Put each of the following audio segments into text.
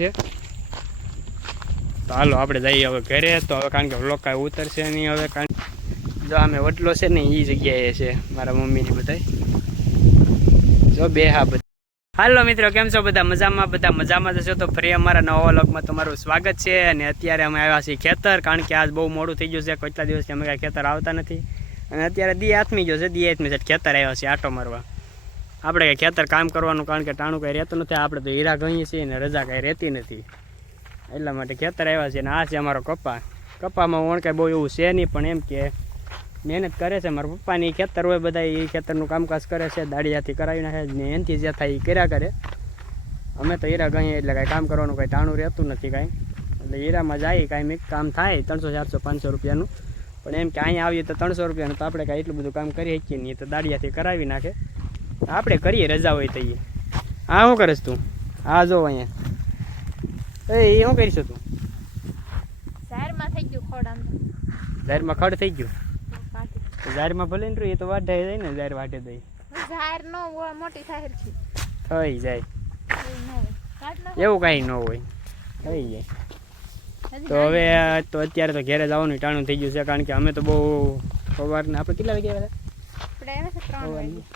છે. તો હાલો, આપણે જઈએ હવે ઘરે. તો હવે કારણ કે વ્લોગ કાંઈ ઉતરશે નહીં હવે, કારણ જો અમે વટલો છે ને એ જગ્યાએ છે, મારા મમ્મીની બધાય. જો બે હા બધા હાલો મિત્રો, કેમ છો બધા? મજામાં? બધા મજામાં જશો તો ફરી અમારા નવા વ્લોગમાં તમારું સ્વાગત છે. અને અત્યારે અમે આવ્યા છીએ ખેતર, કારણ કે આજ બહુ મોડું થઈ ગયું છે. કેટલા દિવસથી અમે કાંઈ ખેતર આવતા નથી. અને અત્યારે દી આથમી ગયો છે. દી આથમી છે ખેતર આવ્યા છે આટો મારવા. આપણે કાંઈ ખેતર કામ કરવાનું કારણ કે ટાણું કાંઈ રહેતું નથી, આપણે તો હીરા ગણીએ છીએ ને રજા કાંઈ રહેતી નથી. એટલા માટે ખેતર આવ્યા છે ને આ છે અમારો કપ્પા કપામાં વણ કાંઈ બહુ એવું છે નહીં, પણ એમ કે મહેનત કરે છે. મારા પપ્પાની ખેતર હોય બધા એ ખેતરનું કામકાજ કરે છે દાડિયાથી કરાવી નાખે ને એનથી જે થાય એ કર્યા કરે. અમે તો હીરા ગણીએ એટલે કાંઈ કામ કરવાનું કાંઈ ટાણું રહેતું નથી કાંઈ. એટલે હીરામાં જાય, કાંઈ મેં કામ થાય, ત્રણસો, ચારસો, પાંચસો રૂપિયાનું. પણ એમ કે અહીંયા આવીએ તો ત્રણસો રૂપિયાનું તો આપણે કાંઈ એટલું બધું કામ કરી શકીએ નહીં તો દાડિયાથી કરાવી નાખે. આપણે કરીએ રજા હોય તો હા શું કરીશ તું? હા જો અહીંયા. એ શું કરીશું તું? ઝાડમાં થઈ ગયું ખોડ જાહેરમાં ખડ થઈ ગયું? જાહેરમાં ભલે ને એ તો વાઢાઈ જાય ને જાહેર વાઢે દઈ ઝાડ નો મોટી થાય છે. થઈ જાય. એવું કાંઈ ન હોય. થઈ જાય. તો હવે તો અત્યારે તો ઘેરે જવાનું ટાણું થઈ ગયું છે કારણ કે અમે તો બહુ સવારના આપણે કેટલા વાગે આવ્યા હતા આપણે આવ્યા છે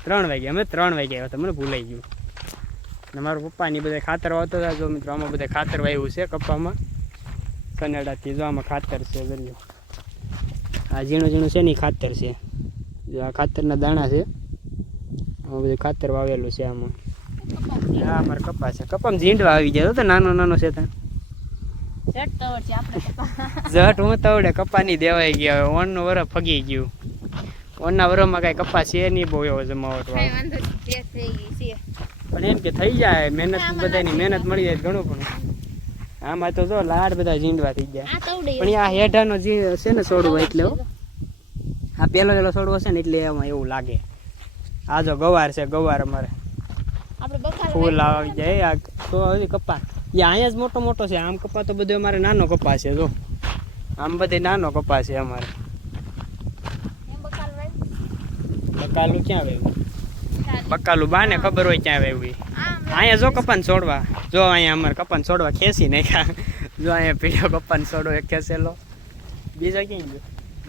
ત્રણ વાગે અમે ત્રણ વાગે આવ્યા હતા. મને ભૂલાઈ ગયું. અને મારા પપ્પાની બધા ખાતર વાવતા હતા. જો મિત્રો આમાં બધા ખાતર વાવ્યું છે કપ્પામાં. કનેડાથી જો આમાં ખાતર છે જોજો આ ઝીણું ઝીણું છે ને ખાતર છે. જો આ ખાતરના દાણા છે. આમાં બધું ખાતર વાવેલું છે આમાં. હા અમારે કપા છે. કપામાં ઝીંડવા આવી જાય તો નાનો નાનો છે ત્યાં. ઝટ હું તવડે કપાની દેવાઈ ગયા. ઓનનું વર ફગી ગયું. ઓનના વરોમાં કાંઈ કપા છે નહીં બહુ એવો જમાવટ છે. પણ એમ કે થઈ જાય મહેનત બધાની મહેનત મળી જાય ઘણું પણ. આમાં તો જો લાડ બધા ઝીંડવા થઈ ગયા. પણ આ હેઠાનો જે છે ને છોડવો એટલે આ પેલો પેલો છોડવો છે ને એટલે એમાં એવું લાગે. આ જો ગવાર છે ગવાર અમારે. ફૂલ આવી જાય આ તો હજી કપા એ અહીંયા જ મોટો મોટો છે આમ કપા તો બધો અમારે નાનો કપા છે જો. આમ બધે નાનો કપા છે અમારે એમ બકાલ વાય બકાલું ક્યાં વેવું. બકાલું બાને ખબર હોય ક્યાં વેવું અહીંયા જો કપાન છોડવા. જો અહીંયા અમારે કપાન છોડવા ખેંચી નાખ્યા. જો અહીંયા પીળો કપાન છોડો એક ખેંચેલો. બીજો ક્યાં ગયો?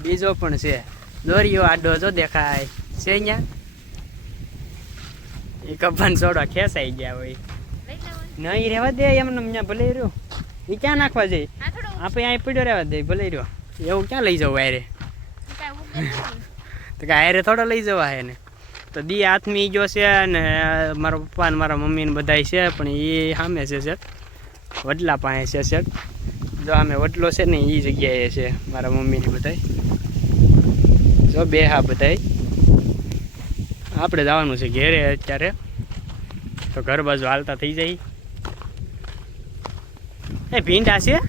બીજો પણ છે. દોરીયો આડો જો દેખાય. છે અહીંયા? એ કપાન છોડવા ખેંચાઈ ગયા હોય. નહીં રહેવા દે એમને ત્યાં ભલે રહ્યો. એ ક્યાં નાખવા જઈ આપણે અહીં પીડ્યો રહેવા દે ભલે રહ્યો. એવું ક્યાં લઈ જવું નહીં. તો કે હારે થોડો લઈ જવા હે તો દી હાથમી ગયો છે ને મારા પપ્પા ને મારા મમ્મી ને બધાય છે, પણ એ સામે છે શેઠ વડલા પાસે છે શેઠ જો આમે વડલો છે ને એ જગ્યાએ છે, મારા મમ્મીની બધાય. જો બે હા બધાય. આપણે જવાનું છે ઘેરે અત્યારે. તો ઘર બાજુ હાલતા થઈ જાય. એ ભીંડા છે.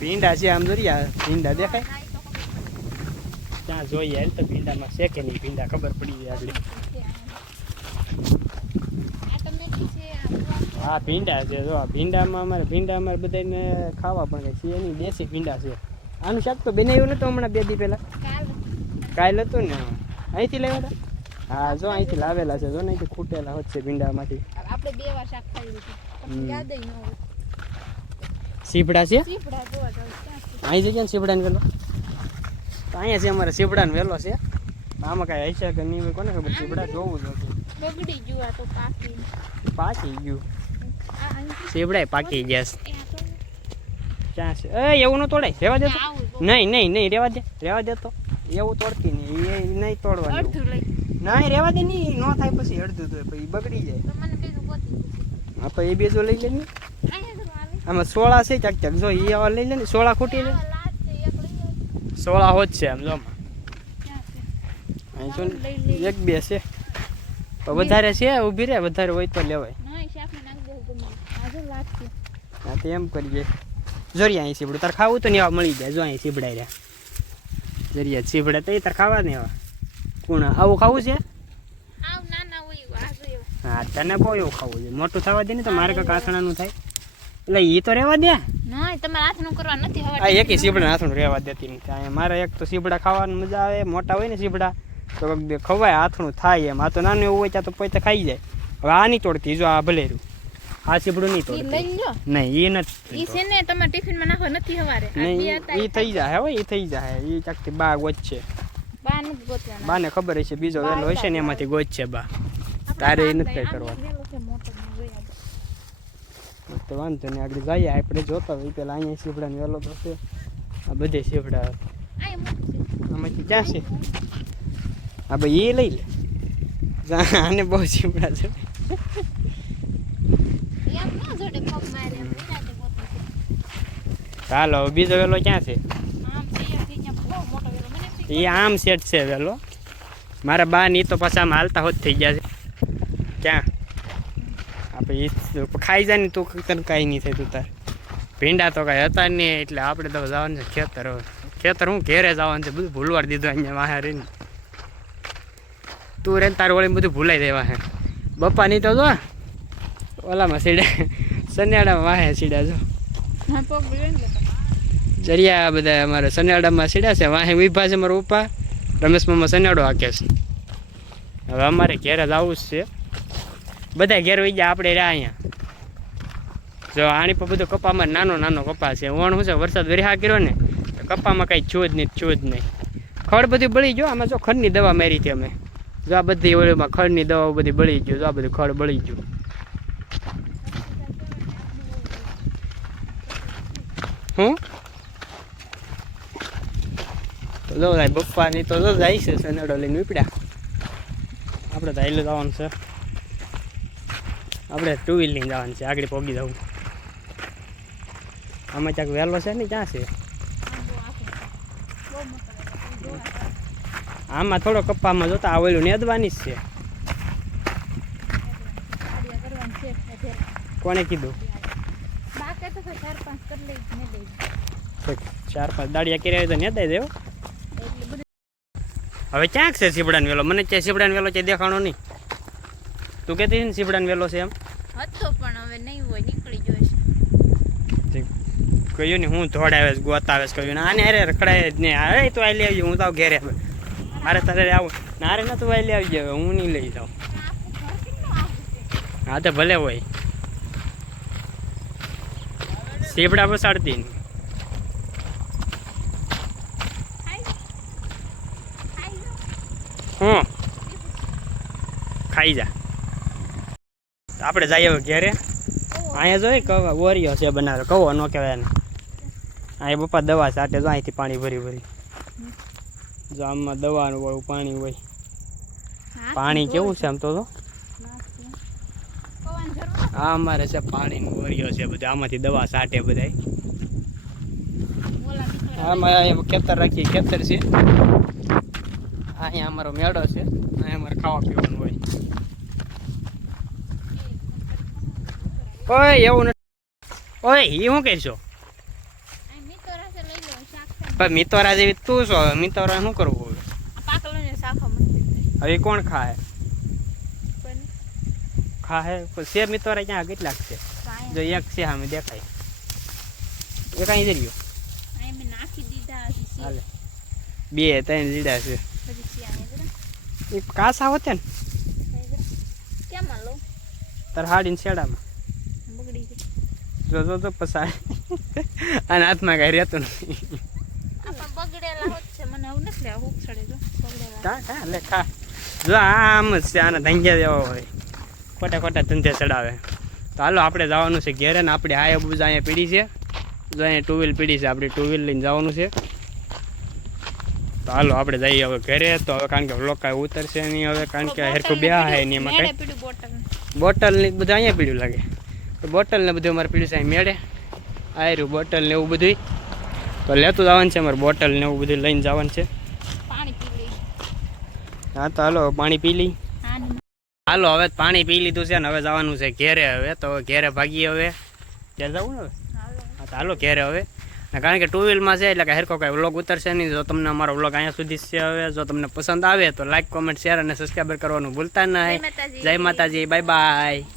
ભીંડા છે આમ જોરિયા ભીંડા દેખાય? ત્યાં જોઈએ હાલ તો ભીંડામાં છે કે નહીં? ભીંડા ખબર પડી જાય આગળ. હા ભીંડા છે. જો ભીંડામાં અમારે ભીંડા અમારે બધાને ખાવા પણ છે. નહીં દેશી ભીંડા છે. આનું શાક તો બનાવ્યું નતું હમણાં બે દી પહેલા. કાલ હતું ને? અહીંથી લાવ્યા હતા? હા જો અહીંથી લાવેલા છે. જો ને અહીંથી ખૂટેલા હોત છે ભીંડામાંથી. આપણે બે વાર શાક ખાઈ યાદ ન સીપડા છે? અહીં જગ્યા ને સીપડાને વેલો તો અહીંયા છે અમારે સીપડાને વેલો છે આમાં કાંઈ હશે કે નહીં કોને ખબર? સીપડા જોવું જ બગડી ગયું તો પાકી. પાકી ગયું. સીપડા પાકી ગયા ક્યાં છે? એ એવું ન તોડાય. રહેવા દે નહીં નહીં નહીં રહેવા દે. રહેવા દે તો. એવું તોડતી નહીં. એ નહીં તોડવાનું. લઈ. નહીં રહેવા દે નહીં. ન થાય પછી અડધું તો પછી બગડી જાય. હા તો એ બીજું લઈ લે ને. આમાં સોળા છે ક્યાંક ચાક જો એ આવા લઈ લે ને. સોળા ખૂટી લે આવા લાજ છે એક લઈ આવ. સોળા હોજ છે આમ જો. આમાં. ક્યાં છે? અહીં જો ને લઈ લે. એક બે છે. તો વધારે છે? ઊભી રે વધારે હોય તો લેવાય. હા તો એમ કરીએ. જોરી અહીં સીબડું. તાર ખાવું તો નહીં આવા મળી જાય. જો અહીં સીબડાઈ રહ્યા. જરિયા સીબડે તો એ તાર ખાવા નહીં આવા. કોણ આવું ખાવું છે? હા તને બહુ એવું ખાવું છે. મોટું થવા દે ને તો મારે કાંઈ કાંસણાનું થાય. એટલે એ તો રહેવા દે. ના તમારે હાથનું કરવા નથી હવે આ એકે સીબડા નાથું રહેવા દેતી નથી. મારે એક તો સીબડા ખાવાની મજા આવે મોટા હોય ને સીબડા તો કોઈક ખવાય હાથનું થાય એમ. આ તો નાનું એવું હોય ત્યાં તો પોતે ખાઈ જાય. હવે આ નહીં તોડતી જો આ ભલેરું. આ સીબડું નહીં તોડતી. નહીં એ નથી ઈ છે ને તમે ટિફિનમાં નાખો નથી હવારે. નહીં એ થઈ જાય એ થઈ જાય એ ચાકથી બા ગોચશે બાને ખબર હશે બીજો વેલો હશે ને. એમાંથી ગોચશે બા. તારે એ નથી કરવાનું. આમ વેલો છે મોટો ને જોઈ આપણે. તો વાંધો નહીં, આગળ જઈએ. આપણે જોતા હોય પેલા અહીંયા સીપડાનો વેલો તો આ બધે છે આમાંથી ક્યાં છે? હા ભાઈ એ લઈ લે. આને બહુ સીપડા છે. ના. ચાલો બીજો વેલો ક્યાં છે? એ આમ સેટ છે વેલો. મારા બા ની તો પાછા આમ હાલતા હોત થઈ ગયા છે. ક્યાં? આપણે એ ખાઈ જાય ને તું તને કાંઈ નહીં થાય તું તાર. ભીંડા તો કાંઈ હતા નહીં એટલે આપણે તો જવાનું છે ખેતર ખેતર હું ઘેરે જવાનું છે બધું ભૂલવાડી દીધું અહીંયા વાહે રહીને. તું રે તાર વળી બધું ભૂલાઈ દેવા હે બપ્પાની તો જો ઓલામાં સીડ્યા સન્યાડામાં વાહે સીડ્યા જો. જરિયા બધા અમારે સન્યાડામાં સીડ્યા છે વાહે વિભા છે મારો ઉપા રમેશ મામા સન્યાડો હાકે છે. હવે અમારે ઘેરે જ આવું જ છે. બધા ઘેર વહી ગયા, આપણે રહ્યા અહીંયા. જો આની પર બધું કપામાં નાનો નાનો કપા છે. ઓણ શું છે, વરસાદ વરિહા કર્યો ને, તો કપામાં કાંઈ છું જ નહીં, છું જ નહીં. ખડ બધી બળી ગયો, આમાં જો ખડની દવા મારી હતી અમે. જો આ બધી ઓળીમાં ખડની દવાઓ બધી બળી ગયું, જો આ બધું ખડ બળી ગયું. હું? તો જો ભાઈ બપ્પાની તો જો જાય છે સનેડો લઈને ઉપડ્યા. આપણે તો આવેલું જવાનું છે. આપણે ટુ વ્હીલ લઈને જવાનું છે. આગળ પોગી જવું. આમાં ક્યાંક વહેલો છે ને ક્યાં છે? આમ થોડો કપ્પામાં જોતા આવેલું નેદવાની જ છે. કોણે કીધું? ચાર પાંચ દાડિયા કર્યા હોય તો નેદાઈ દેવો હવે ક્યાંક છે સીપડાનો વેલો? મને ક્યાંય સીપડાનો વેલો ક્યાંય દેખાણો નહીં. તું કહેતી હતી ને સીપડાનો વેલો છે એમ? હતો પણ હવે નહીં હોય નીકળી જોઈશ કહ્યું ને હું ધોડાવે છે ગોતાવે છે કહ્યું આને અરે રખડાય જ નહીં. અરે તું આવી લેવી હું તો ઘેરે. મારે તારે આવું. નારે ના તું આવી લેવી હવે હું નહીં લઈ જાઉં. છે હા તો ભલે હોય. સીપડા પસાડતી નહીં લો. હું? ખાઈ જા. આપણે જઈએ ઘેરે. અહીંયા જોઈએ કવા ઓરિયો છે બનાવે કવો ન કહેવાય એને. અહીંયા પપ્પા દવા સાટે જો અહીંથી પાણી ભરી ભરી. જો આમાં દવાનું વાળું પાણી હોય. પાણી કેવું છે આમ તો તો. આ અમારે છે પાણીનું ઓરિયો છે બધા. આમાંથી દવા સાટે બધા આમાં ખેતર રાખીએ. ખેતર છે. અહીંયા અમારો મેળો છે. અહીંયા અમારે ખાવા પીવાનું હોય ઓય એવું ઓય એ શું કહેશો? પણ મિતોરા જેવી તું છો મિતોરા શું કરવું હવે? કોણ ખાય ખાહે? છે મિતોરા ક્યાં કેટલાક છે જો એક છે સામે દેખાય. એ કાંઈ જઈ રહ્યો. સી- બે ત્રણ જીડા છે. સી. એ કાસા હોતે ને. તાર હાડીને શેડામાં. જો જો તો પસાર અને હાથમાં કાંઈ રહેતું નથી બગડેલા હોત છે મને આવું નથી લેવા હુક ચડે જો બગડેલા. કા કા લે ખા. જો આ આમ જ છે આના ધંધા જેવો હોય. ખોટા ખોટા ધંધે ચડાવે. તો હાલો આપણે જવાનું છે ઘેરે ને આપણે હાય બુજ અહીંયા પીડી છે. જો અહીંયા ટુ વ્હીલ પીડી છે આપણે ટુ વ્હીલ લઈને જવાનું છે. તો હાલો આપણે જઈએ હવે ઘરે. તો હવે કારણ કે વ્લોગ કાંઈ ઉતરશે નહીં હવે કારણ કે હેરખું બે હે નહીં એમાં કાંઈ. બોટલ ને અહીંયા પીડ્યું લાગે. બોટલ ને બધું અમારે પીડ્યું છે મેળે. આયરું બોટલ ને એવું બધું તો લેતું જવાનું છે અમારે બોટલ ને એવું બધું લઈને જવાનું છે. હા તો હાલો પાણી પી લઈ. હાલો હવે પાણી પી લીધું છે ને હવે જવાનું છે ઘેરે હવે તો ઘેરે ભાગીએ હવે. ઘેર જવું ને હવે? હા તો હાલો ઘેરે હવે. કારણ કે ટુ વ્હીલમાં છે એટલે કે હેરકો કાંઈ વ્લોગ ઉતરશે નહીં. જો તમને અમારો વ્લોગ અહીંયા સુધી છે હવે જો તમને પસંદ આવે તો લાઈક કોમેન્ટ શેર અને સબસ્ક્રાઈબર કરવાનું ભૂલતા નહીં. જય માતાજી. Bye bye